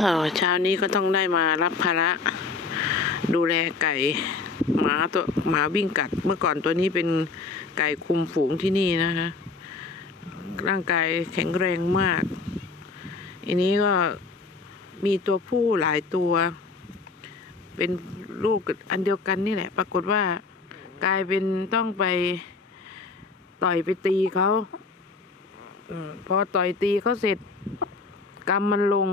เออเช้านี้ก็ต้องได้มารับภาระ ดูแลไก่หมาตัวหมาวิ่งกัด เมื่อก่อนตัวนี้เป็นไก่คุมฝูงที่นี่นะคะ ร่างกายแข็งแรงมาก อันนี้ก็มีตัวผู้หลายตัว เป็นลูกอันเดียวกันนี่แหละ ปรากฏว่ากลายเป็นต้องไปต่อยไปตีเขาอพอต่อยตีเขาเสร็จกรรมมันลง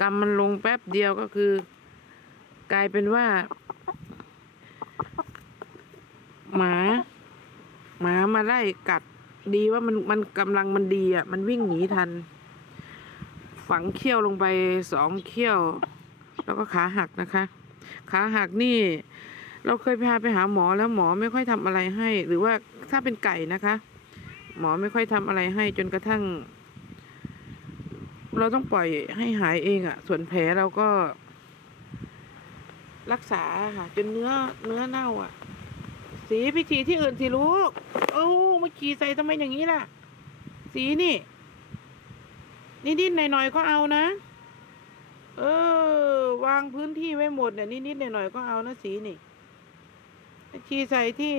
กรรมมันลงแป๊บเดียวก็คือ กลายเป็นว่า หมา หมามาไล่กัดดีว่ามันมันกำลังมันดีอะ มันวิ่งหนีทัน ฝังเขี้ยวลงไปสองเขี้ยว แล้วก็ขาหักนะคะ ขาหักนี่ เราเคยพาไปหาหมอแล้วหมอไม่ค่อยทำอะไรให้ หรือว่าถ้าเป็นไก่นะคะ หมอไม่ค่อยทำอะไรให้จนกระทั่ง เราต้องปล่อยให้หายเองอะ่ะ ส่วนแผลเราก็ รักษาค่ะ จนเนื้อเนื้อเน่าอะ่ะ สีพิธีที่อื่นสิลูกโอ้าเมื่อกี้ใส่ทำไมอย่างนี้ล่ะ สีนี่นิดๆหน่อยๆก็เอานะ เออ วางพื้นที่ไว้หมดเนี่ยนิดๆหน่อยๆก็เอานะสีนี่ชีใส่ที่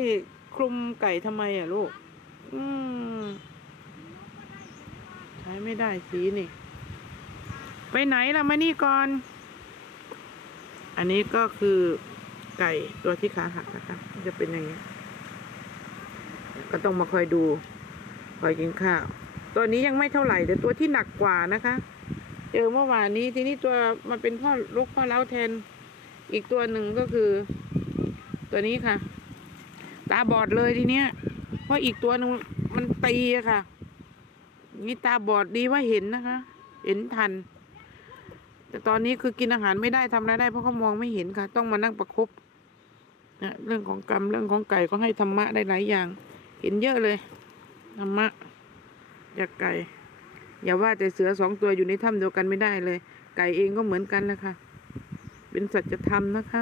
คลุมไก่ทำไมอะลูก อืม ใช้ไม่ได้สีนี่ ไปไหนล่ะมานี่ก่อน อันนี้ก็คือไก่ตัวที่ขาหักนะคะ จะเป็นอย่างนี้ ก็ต้องมาคอยดูคอยกินข้าว ตัวนี้ยังไม่เท่าไหร่แต่ตัวที่หนักกว่านะคะเจอเมื่อวานนี้ทีนี้ตัวมาเป็นพ่อลูกพ่อเล้าแทน อีกตัวหนึ่งก็คือ ตัวนี้ค่ะ ตาบอดเลยทีเนี้ยเพราะอีกตัวหนึงมันตีอะค่ะนี่ตาบอดดีว่าเห็นนะคะ เห็นทัน แต่ตอนนี้คือกินอาหารไม่ได้ทำอะไรได้เพราะเขามองไม่เห็นค่ะ ต้องมานั่งประคบนะเรื่องของกรรมเรื่องของไก่ก็ให้ธรรมะได้หลายอย่าง เห็นเยอะเลยธรรมะจากไก่ อย่าว่าแต่เสือสองตัวอยู่ในถ้ำเดียวกันไม่ได้เลย ไก่เองก็เหมือนกันแหละค่ะเป็นสัจธรรมนะคะ